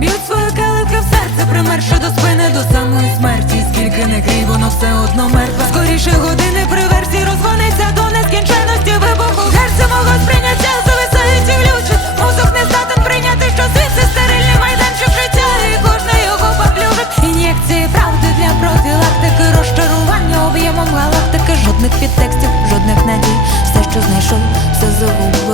Б'ють свою келихи в серце, пример, що до спини, до самої смерті. Скільки не крій, воно все одно мертве. Скоріше години при версії розгониться до нескінченності вибуху. Серце мого сприйняття зависають і глючить. Мозок не здатен прийняти, що світ це стерильний майданчик життя. І кожний його баблюжить. Ін'єкції правди для профілактики, розчарування об'ємом галактики. Жодних підтекстів, жодних надій. Все, що знайшов, все загубив.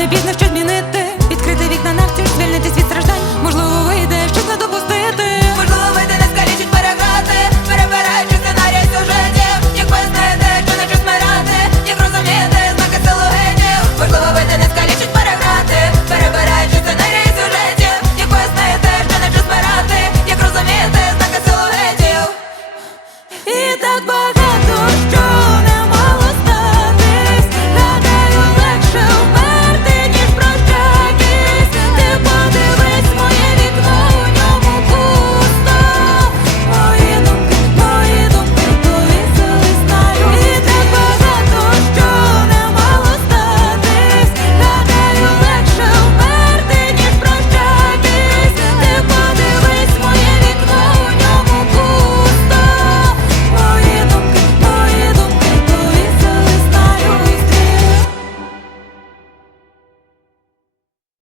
не пізно, що змінити.